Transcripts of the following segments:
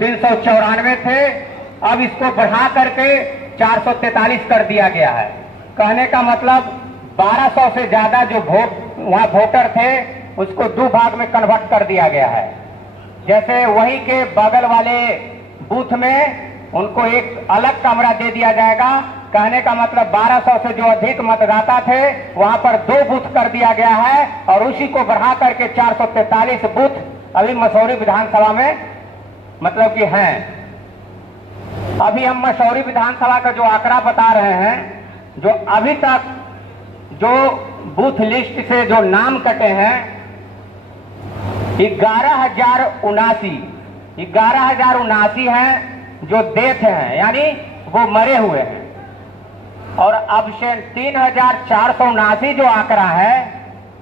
394 थे, अब इसको बढ़ा करके 443 कर दिया गया है। कहने का मतलब 1200 से ज्यादा जो वहां वोटर थे उसको 2 भाग में कन्वर्ट कर दिया गया है। जैसे वही के बगल वाले बूथ में उनको एक अलग कमरा दे दिया जाएगा। कहने का मतलब 1200 से जो अधिक मतदाता थे वहां पर 2 बूथ कर दिया गया है और उसी को बढ़ा करके 443 बूथ अभी मसौरी विधानसभा में मतलब कि हैं। अभी हम मसौरी विधानसभा का जो आंकड़ा बता रहे हैं, जो अभी तक जो बूथ लिस्ट से जो नाम कटे हैं 11,079 हैं जो डेथ हैं, यानी वो मरे हुए हैं। और अब्सेंट 3,479 जो आंकड़ा है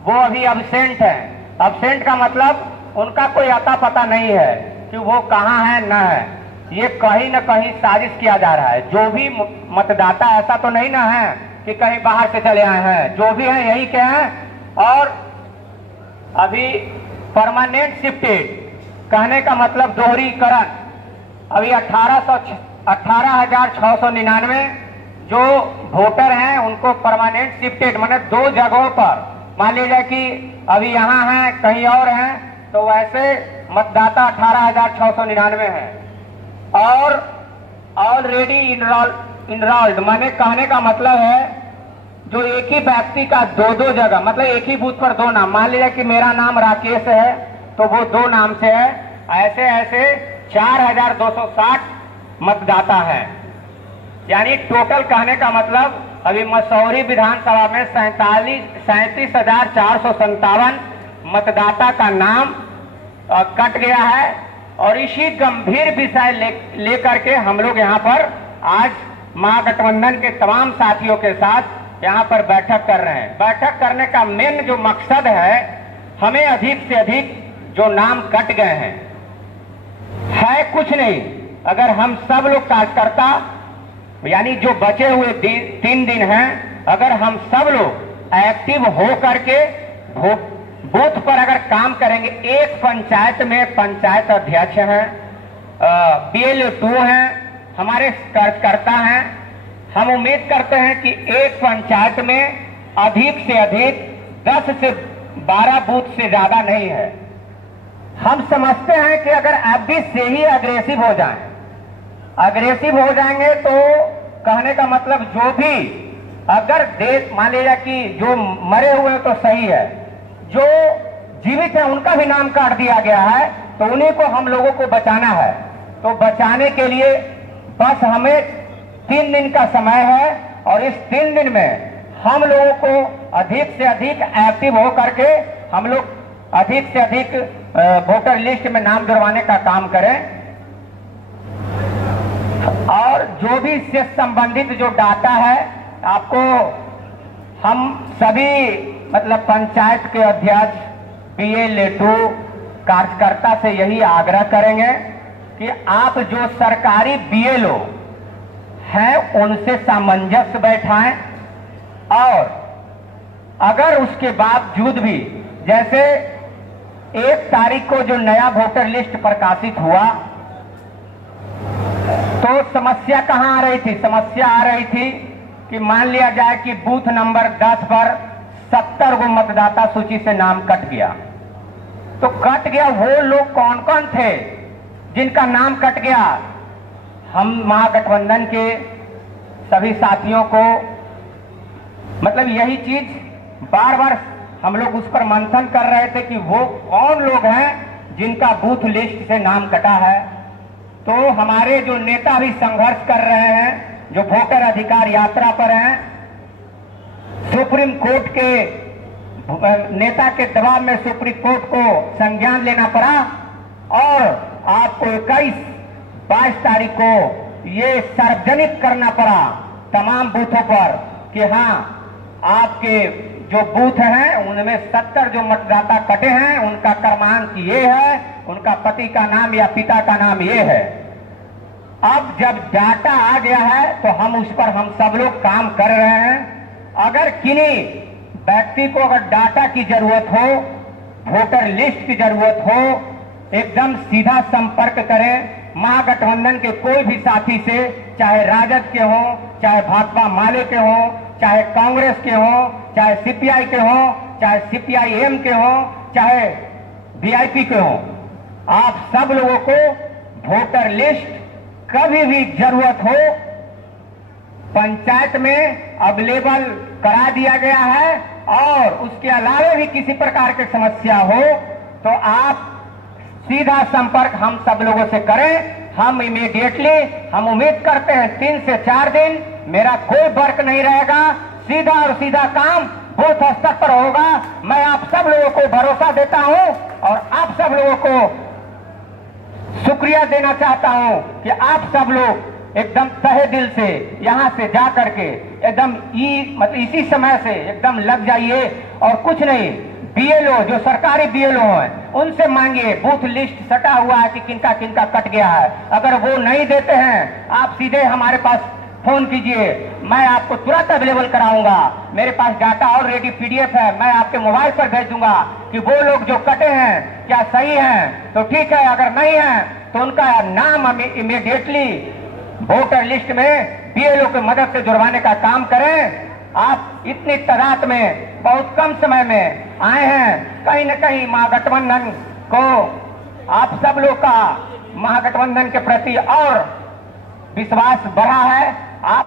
वो अभी अब्सेंट है। अब्सेंट का मतलब उनका कोई अता पता नहीं है कि वो कहाँ है न है। ये कहीं न कहीं साजिश किया जा रहा है। जो भी मतदाता ऐसा तो नहीं ना है कि कहीं बाहर से चले आए हैं, जो भी हैं यही के हैं। और अभी परमानेंट शिफ्टेड कहने का मतलब दोहरीकरण, अभी 18,699 जो वोटर हैं उनको परमानेंट शिफ्टेड माने 2 जगहों पर, मान लीजिए कि अभी यहाँ हैं कहीं और हैं, तो वैसे मतदाता 18,699 हैं। और ऑलरेडी इनरोल्ड माने कहने का मतलब है जो एक ही व्यक्ति का 2-2 जगह मतलब एक ही बूथ पर 2 नाम, मान लीजिए कि मेरा नाम राकेश है तो वो 2 नाम से है, ऐसे ऐसे 4,260 मतदाता हैं। यानी टोटल कहने का मतलब अभी मसौरी विधानसभा में 37,457 मतदाता का नाम कट गया है। और इसी गंभीर विषय लेकर के हम लोग यहाँ पर आज महागठबंधन के तमाम साथियों के साथ यहाँ पर बैठक कर रहे हैं। बैठक करने का मेन जो मकसद है, हमें अधिक से अधिक जो नाम कट गए हैं है कुछ नहीं, अगर हम सब लोग कार्यकर्ता यानी जो बचे हुए 3 दिन हैं, अगर हम सब लोग एक्टिव हो करके बूथ पर अगर काम करेंगे। एक पंचायत में पंचायत अध्यक्ष हैं, BLO2 हैं, हमारे कार्यकर्ता हैं। हम उम्मीद करते हैं कि एक पंचायत में अधिक से अधिक 10 से 12 बूथ से ज्यादा नहीं है। हम समझते हैं कि अगर अभी से ही अग्रेसिव हो जाएंगे तो कहने का मतलब जो भी अगर देश मान लीजिए कि जो मरे हुए हैं तो सही है, जो जीवित है उनका भी नाम काट दिया गया है, तो उन्हीं को हम लोगों को बचाना है। तो बचाने के लिए बस हमें 3 दिन का समय है और इस 3 दिन में हम लोगों को अधिक से अधिक एक्टिव हो करके हम लोग अधिक से अधिक वोटर लिस्ट में नाम जुड़वाने का काम करें। और जो भी इससे संबंधित जो डाटा है आपको हम सभी मतलब पंचायत के अध्यक्ष BLO2 कार्यकर्ता से यही आग्रह करेंगे कि आप जो सरकारी BLO हैं उनसे सामंजस्य बैठाएं। और अगर उसके बावजूद भी जैसे 1 तारीख को जो नया वोटर लिस्ट प्रकाशित हुआ तो समस्या कहां आ रही थी? समस्या आ रही थी कि मान लिया जाए कि बूथ नंबर 10 पर 70 गो मतदाता सूची से नाम कट गया। तो कट गया, वो लोग कौन कौन थे जिनका नाम कट गया? हम महागठबंधन के सभी साथियों को मतलब यही चीज बार बार हम लोग उस पर मंथन कर रहे थे कि वो कौन लोग हैं जिनका बूथ लिस्ट से नाम कटा है। तो हमारे जो नेता भी संघर्ष कर रहे हैं, जो वोटर अधिकार यात्रा पर हैं, सुप्रीम कोर्ट के नेता के दबाव में सुप्रीम कोर्ट को संज्ञान लेना पड़ा और आपको 22 तारीख को ये सार्वजनिक करना पड़ा तमाम बूथों पर कि हाँ आपके जो बूथ हैं उनमें 70 जो मतदाता कटे हैं उनका क्रमांक ये है, उनका पति का नाम या पिता का नाम ये है। अब जब डाटा आ गया है तो हम उस पर हम सब लोग काम कर रहे हैं। अगर किन्हीं व्यक्ति को अगर डाटा की जरूरत हो, वोटर लिस्ट की जरूरत हो, एकदम सीधा संपर्क करें महागठबंधन के कोई भी साथी से, चाहे राजद के हों, चाहे भाकपा माले के हों, चाहे कांग्रेस के हों, चाहे सीपीआई के हों, चाहे सीपीआईएम के हों, चाहे वीआईपी के हों। आप सब लोगों को वोटर लिस्ट कभी भी जरूरत हो पंचायत में अवेलेबल करा दिया गया है। और उसके अलावा भी किसी प्रकार की समस्या हो तो आप सीधा संपर्क हम सब लोगों से करें। हम इमीडिएटली, हम उम्मीद करते हैं 3 से 4 दिन मेरा कोई वर्क नहीं रहेगा, सीधा और सीधा काम बूथ स्तर पर होगा। मैं आप सब लोगों को भरोसा देता हूं और आप सब लोगों को शुक्रिया देना चाहता हूं कि आप सब लोग एकदम तहे दिल से यहां से जा करके एकदम मतलब इसी समय से एकदम लग जाइए। और कुछ नहीं, बीएलओ जो सरकारी बीएलओ हैं उनसे मांगिए, बूथ लिस्ट सटा हुआ है कि किनका किनका कट गया है। अगर वो नहीं देते हैं आप सीधे हमारे पास फोन कीजिए, मैं आपको तुरंत अवेलेबल कराऊंगा। मेरे पास डाटा ऑलरेडी पीडीएफ है, मैं आपके मोबाइल पर भेज दूंगा कि वो लोग जो कटे हैं क्या सही हैं तो ठीक है, अगर नहीं है तो उनका नाम हम इमीडिएटली वोटर लिस्ट में बीएलओ की मदद से जुड़वाने का काम करें। आप इतनी तादाद में बहुत कम समय में आए हैं, कहीं न कहीं महागठबंधन को आप सब लोग का महागठबंधन के प्रति और विश्वास बढ़ा है। आप